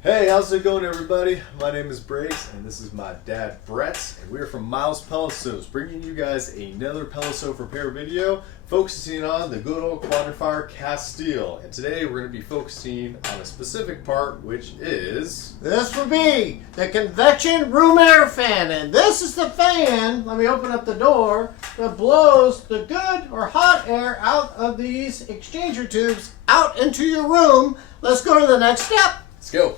Hey, how's it going, everybody? My name is Briggs, and this is my dad, Brett, and we're from Miles Pellet Stoves, bringing you guys another pellet stove repair video focusing on the good old Quadra-Fire Castile. And today we're going to be focusing on a specific part, which is... This would be the convection room air fan, and this is the fan, let me open up the door, that blows the good or hot air out of these exchanger tubes out into your room. Let's go to the next step. Let's go.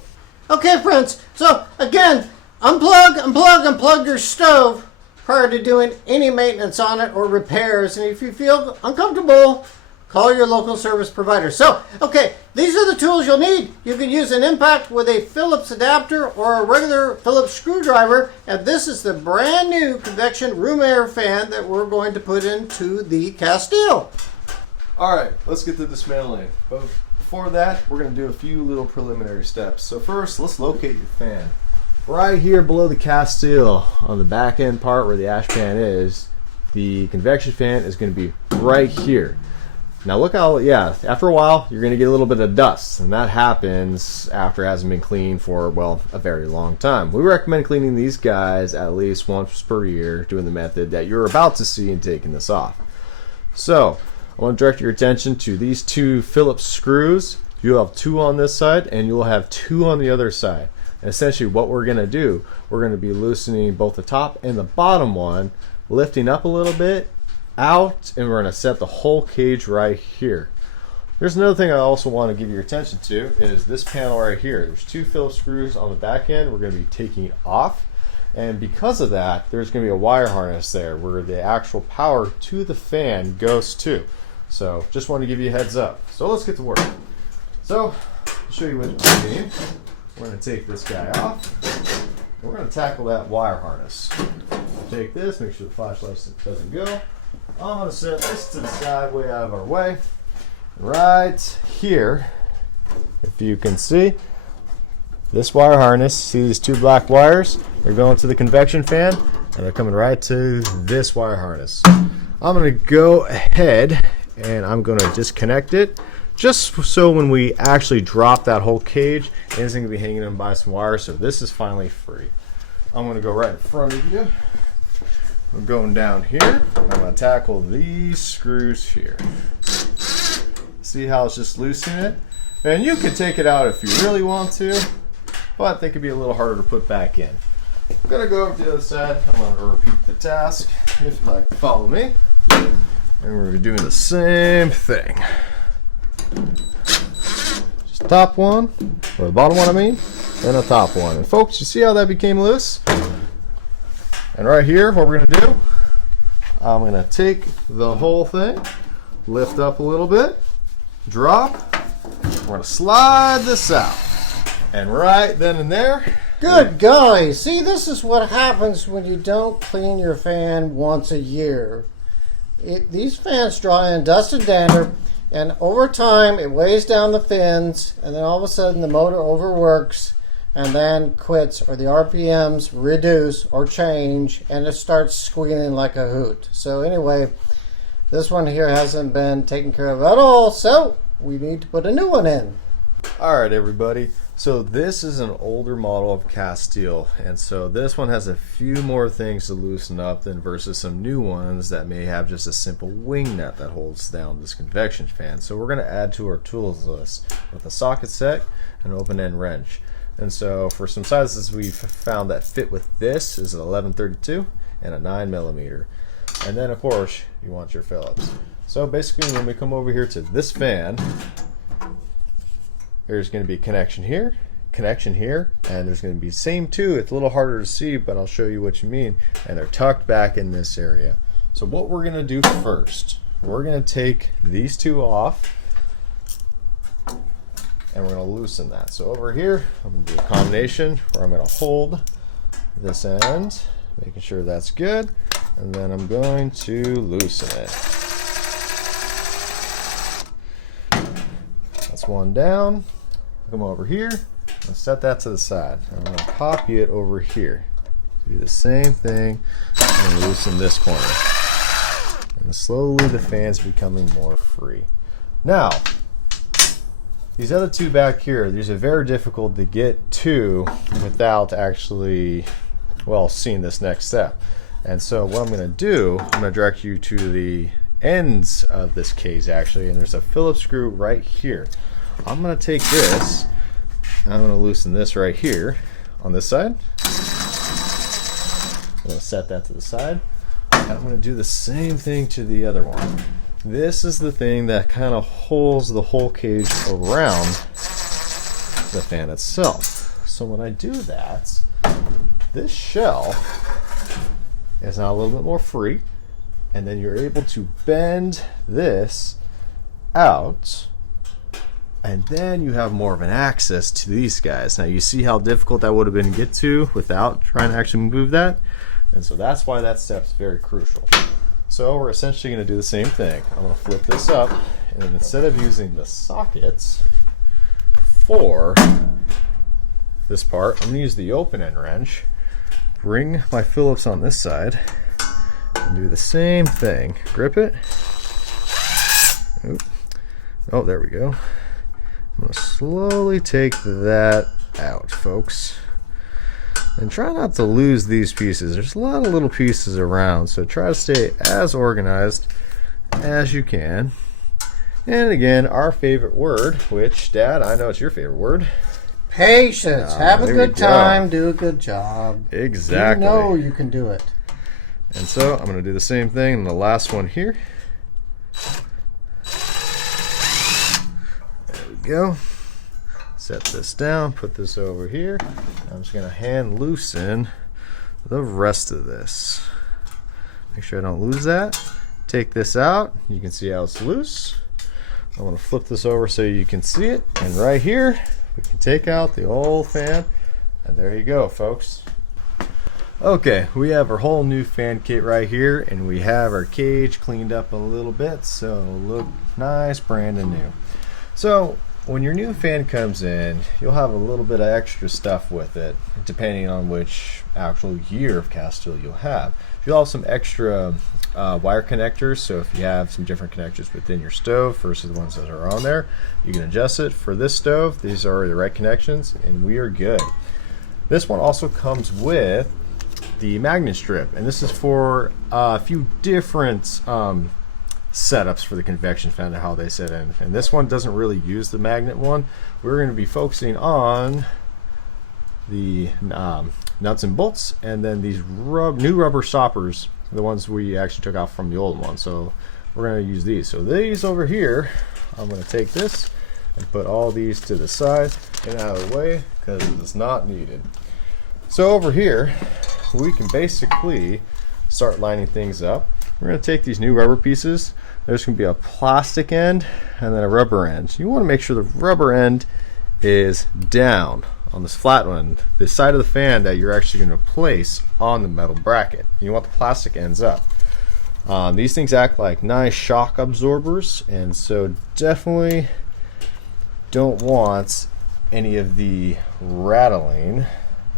Okay, friends, so again, unplug your stove prior to doing any maintenance on it or repairs. And if you feel uncomfortable, call your local service provider. So, okay, these are the tools you'll need. You can use an impact with a Phillips adapter or a regular Phillips screwdriver. And this is the brand new convection room air fan that we're going to put into the Castile. All right, let's get to dismantling. But before that, we're going to do a few little preliminary steps. So first, let's locate your fan. Right here below the Castile, on the back end part where the ash pan is, the convection fan is going to be right here. Now look how, after a while, you're going to get a little bit of dust, and that happens after it hasn't been cleaned for, well, a very long time. We recommend cleaning these guys at least once per year, doing the method that you're about to see and taking this off. So, I want to direct your attention to these two Phillips screws. You'll have two on this side, and you'll have two on the other side. And essentially what we're going to do, we're going to be loosening both the top and the bottom one, lifting up a little bit, out, and we're going to set the whole cage right here. There's another thing I also want to give your attention to is this panel right here. There's two Phillips screws on the back end we're going to be taking off, and because of that, there's going to be a wire harness there where the actual power to the fan goes to. So just want to give you a heads up. So let's get to work. So I'll show you what I mean. We're going to take this guy off. We're going to tackle that wire harness. Take this, make sure the flashlight doesn't go. I'm going to set this to the side, way out of our way. Right here, if you can see, this wire harness, see these two black wires? They're going to the convection fan, and they're coming right to this wire harness. I'm going to go ahead and I'm going to disconnect it, just so when we actually drop that whole cage, it isn't going to be hanging on by some wires, so this is finally free. I'm going to go right in front of you. I'm going down here. I'm going to tackle these screws here. See how it's just loosening it? And you can take it out if you really want to, but they could be a little harder to put back in. I'm going to go over to the other side. I'm going to repeat the task if you'd like to follow me. And we're doing the same thing. Just top one, or the bottom one I mean, then a top one. And folks, you see how that became loose? And right here, what we're going to do, I'm going to take the whole thing, lift up a little bit, drop, we're going to slide this out. And right then and there. Good guys, see, this is what happens when you don't clean your fan once a year. These fans draw in dust and dander, and over time it weighs down the fins, and then all of a sudden the motor overworks and then quits, or the RPMs reduce or change, and it starts squealing like a hoot. So anyway, this one here hasn't been taken care of at all, so we need to put a new one in. Alright everybody, so this is an older model of Castile, and so this one has a few more things to loosen up than versus some new ones that may have just a simple wing nut that holds down this convection fan. So we're going to add to our tools list with a socket set and an open end wrench. And so for some sizes we've found that fit with this is an 1132 and a 9mm. And then of course you want your Phillips. So basically when we come over here to this fan, there's going to be a connection here, and there's going to be the same two. It's a little harder to see, but I'll show you what you mean. And they're tucked back in this area. So what we're going to do first, we're going to take these two off, and we're going to loosen that. So over here, I'm going to do a combination where I'm going to hold this end, making sure that's good, and then I'm going to loosen it. That's one down. Come over here and set that to the side. I'm going to pop it over here. Do the same thing and loosen this corner. And slowly the fan's becoming more free. Now, these other two back here, these are very difficult to get to without actually, well, seeing this next step. And so what I'm going to do, I'm going to direct you to the ends of this cage actually, and there's a Phillips screw right here. I'm going to take this, and I'm going to loosen this right here on this side. I'm going to set that to the side. And I'm going to do the same thing to the other one. This is the thing that kind of holds the whole cage around the fan itself. So when I do that, this shell is now a little bit more free, and then you're able to bend this out, and then you have more of an access to these guys. Now you see how difficult that would have been to get to without trying to actually move that, and so that's why that step's very crucial. So we're essentially going to do the same thing. I'm going to flip this up, and then instead of using the sockets for this part, I'm going to use the open end wrench, bring my Phillips on this side, and do the same thing. Grip it. Oop. Oh, there we go. I'm going to slowly take that out, folks. And try not to lose these pieces. There's a lot of little pieces around, so try to stay as organized as you can. And again, our favorite word, which, Dad, I know it's your favorite word. Patience. Have a good time. Do a good job. Exactly. You know you can do it. And so I'm going to do the same thing in the last one here. There we go. Set this down, put this over here. I'm just going to hand loosen the rest of this. Make sure I don't lose that. Take this out. You can see how it's loose. I'm going to flip this over so you can see it. And right here, we can take out the old fan. And there you go, folks. Okay, we have our whole new fan kit right here, and we have our cage cleaned up a little bit, so it'll look nice, brand new. So when your new fan comes in, you'll have a little bit of extra stuff with it, depending on which actual year of Castile you'll have. You'll have some extra wire connectors, so if you have some different connectors within your stove versus the ones that are on there, you can adjust it. For this stove, these are the right connections, and we are good. This one also comes with the magnet strip, and this is for a few different setups for the convection fan and how they set in. And this one doesn't really use the magnet one. We're going to be focusing on the nuts and bolts, and then these new rubber stoppers, the ones we actually took out from the old one. So we're going to use these. So these over here, I'm going to take this and put all these to the side and out of the way because it's not needed. So over here, we can basically start lining things up. We're going to take these new rubber pieces. There's going to be a plastic end and then a rubber end. You want to make sure the rubber end is down on this flat one, the side of the fan that you're actually going to place on the metal bracket. You want the plastic ends up. These things act like nice shock absorbers, and so definitely don't want any of the rattling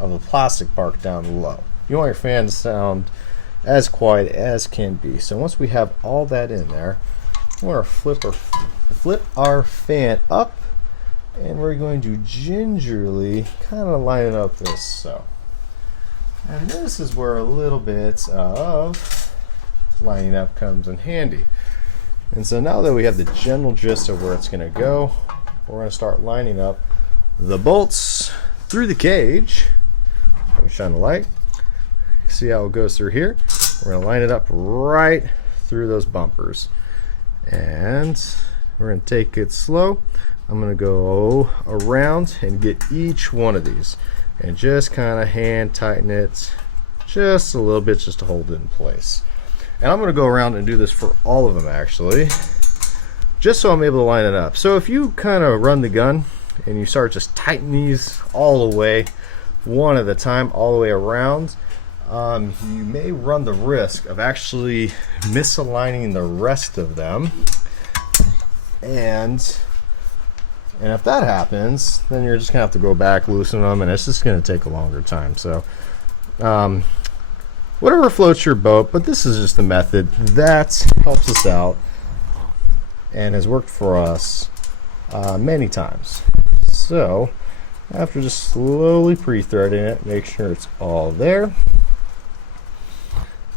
of the plastic part down low. You want your fan to sound as quiet as can be. So once we have all that in there, we're going to flip our fan up, and we're going to gingerly kind of line it up this so. And this is where a little bit of lining up comes in handy. And so now that we have the general gist of where it's going to go, we're going to start lining up the bolts through the cage. Let me shine the light. See how it goes through here. We're going to line it up right through those bumpers. And we're going to take it slow. I'm going to go around and get each one of these and just kind of hand tighten it just a little bit just to hold it in place. And I'm going to go around and do this for all of them actually, just so I'm able to line it up. So if you kind of run the gun and you start just tightening these all the way, one at a time, all the way around, you may run the risk of actually misaligning the rest of them. And if that happens, then you're just gonna have to go back, loosen them, and it's just gonna take a longer time. So whatever floats your boat, but this is just the method that helps us out and has worked for us many times. So after just slowly pre-threading it, make sure it's all there.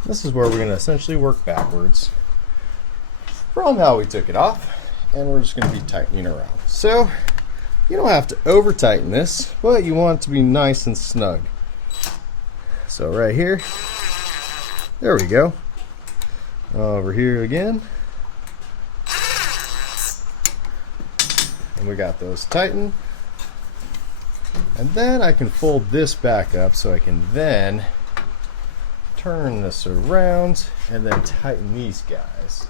This is where we're going to essentially work backwards from how we took it off, and we're just going to be tightening around. So you don't have to over tighten this, but you want it to be nice and snug. So right here, there we go. Over here again, and we got those tightened. And then I can fold this back up so I can then turn this around and then tighten these guys.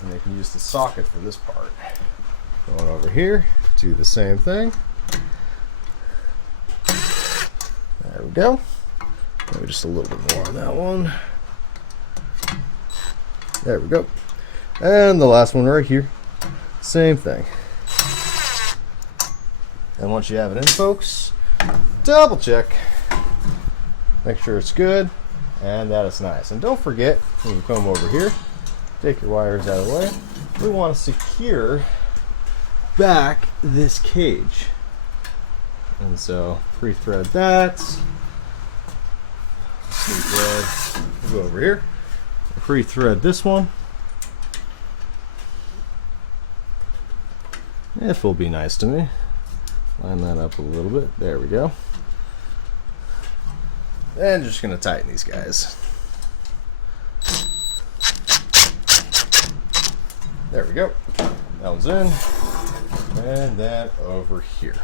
And they can use the socket for this part. Going over here, do the same thing. There we go. Maybe just a little bit more on that one. There we go. And the last one right here, same thing. And once you have it in, folks, double check. Make sure it's good and that it's nice. And don't forget, when you come over here, take your wires out of the way. We want to secure back this cage. And so pre-thread that. We'll go over here. Pre-thread this one. If will be nice to me. Line that up a little bit. There we go. And just going to tighten these guys. There we go. That one's in. And then over here.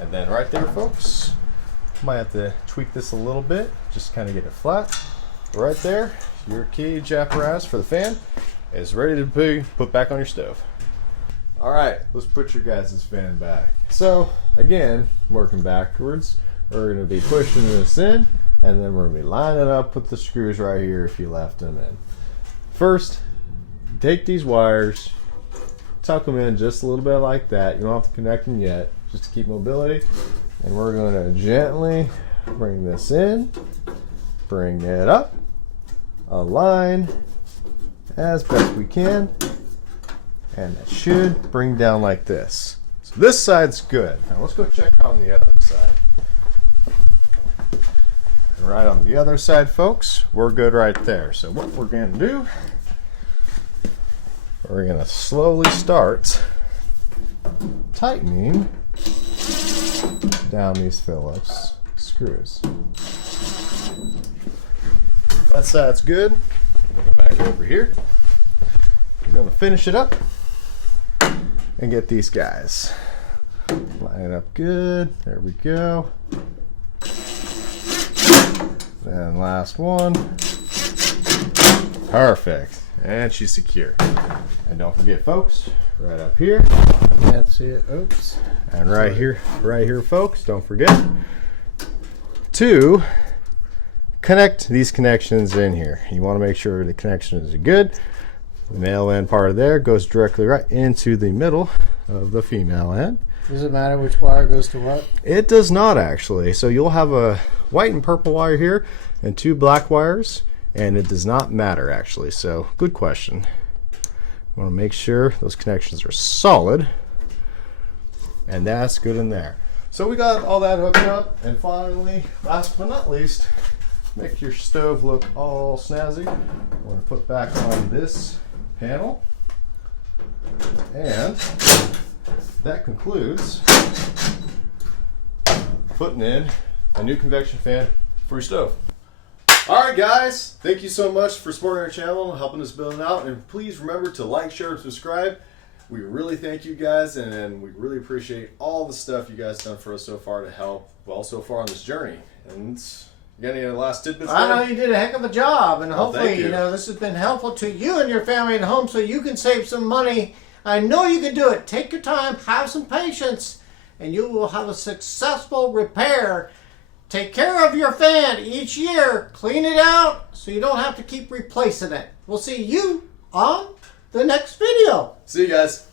And then right there, folks, might have to tweak this a little bit, just kind of get it flat. Right there, your cage apparatus for the fan is ready to be put back on your stove. All right, let's put your guys' fan back. So again, working backwards, we're going to be pushing this in, and then we're going to be lining up with the screws right here if you left them in. First, take these wires, tuck them in just a little bit like that. You don't have to connect them yet, just to keep mobility. And we're going to gently bring this in, bring it up, align as best we can, and it should bring down like this. So this side's good. Now let's go check on the other side. And right on the other side, folks, we're good right there. So what we're going to do, we're going to slowly start tightening down these Phillips screws. That side's good. We'll go back over here. We're going to finish it up and get these guys. Line it up good. There we go. Then last one. Perfect. And she's secure. And don't forget, folks, right up here. Can't see it. Oops. And right here, folks, don't forget to connect these connections in here. You want to make sure the connections are good. The male end part of there goes directly right into the middle of the female end. Does it matter which wire goes to what? It does not, actually. So you'll have a white and purple wire here and two black wires, and it does not matter, actually. So good question. You want to make sure those connections are solid, and that's good in there. So we got all that hooked up, and finally, last but not least, make your stove look all snazzy. I'm going to put back on this panel, and that concludes putting in a new convection fan for your stove. Alright guys, thank you so much for supporting our channel, helping us build it out, and please remember to like, share, and subscribe. We really thank you guys, and we really appreciate all the stuff you guys done for us so far to help, well, so far on this journey. And you got any last tidbits? I know you did a heck of a job, and hopefully, you. this has been helpful to you and your family at home so you can save some money. I know you can do it. Take your time, have some patience, and you will have a successful repair. Take care of your fan each year. Clean it out so you don't have to keep replacing it. We'll see you on the next video. See you guys.